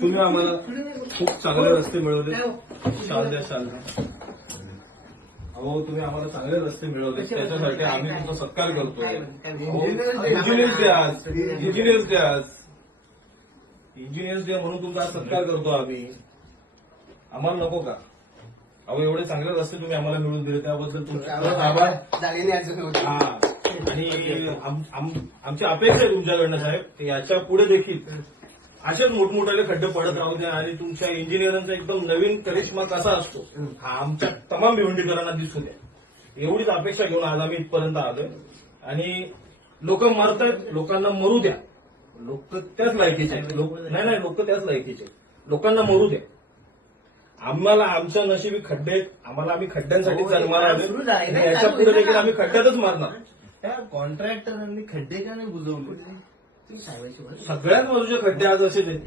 तुम्ही आम्हाला खूप चांगले रस्ते मिळवले. शाल द्या, शाल द्या. अहो तुम्ही आम्हाला चांगले रस्ते मिळवले, त्याच्यासाठी आम्ही तुमचा सत्कार करतोय. इंजिनियर्स डे आज, इंजिनियर्स डे आज, इंजिनियर्स डे म्हणून तुमचा सत्कार करतो आम्ही. आम्हाला नको का? अहो एवढे चांगले रस्ते तुम्ही आम्हाला मिळवून दिले, त्याबद्दल तुमचे आभार. हा, आणि आमची अपेक्षा आहे तुमच्याकडनं साहेब की याच्या पुढे देखील असेच मोठमोठाले खड्डे पडत राहू द्या आणि तुमच्या इंजिनिअरांचा एकदम नवीन करिश्मा कसा असतो हा आमच्या तमाम भिवंडीकरांना दिसू द्या. एवढीच अपेक्षा घेऊन आज आम्ही इथपर्यंत आलोय. आणि लोक मरतायत, लोकांना मरू द्या. लोक त्याच लायकीचे आहेत. नाही, लोक त्याच लायकीचे आहेत. लोकांना मरू द्या. आम्हाला आमच्या नशिबी खड्डे आहेत. आम्ही खड्ड्यांसाठी जन्माला आलो. याच्या पुढे देखील आम्ही खड्ड्यातच मारणार. त्या कॉन्ट्रॅक्टरांनी खड्डे का नाही बुजवले? सगळ्याच बाजूचे खड्डे आज असेच आहेत.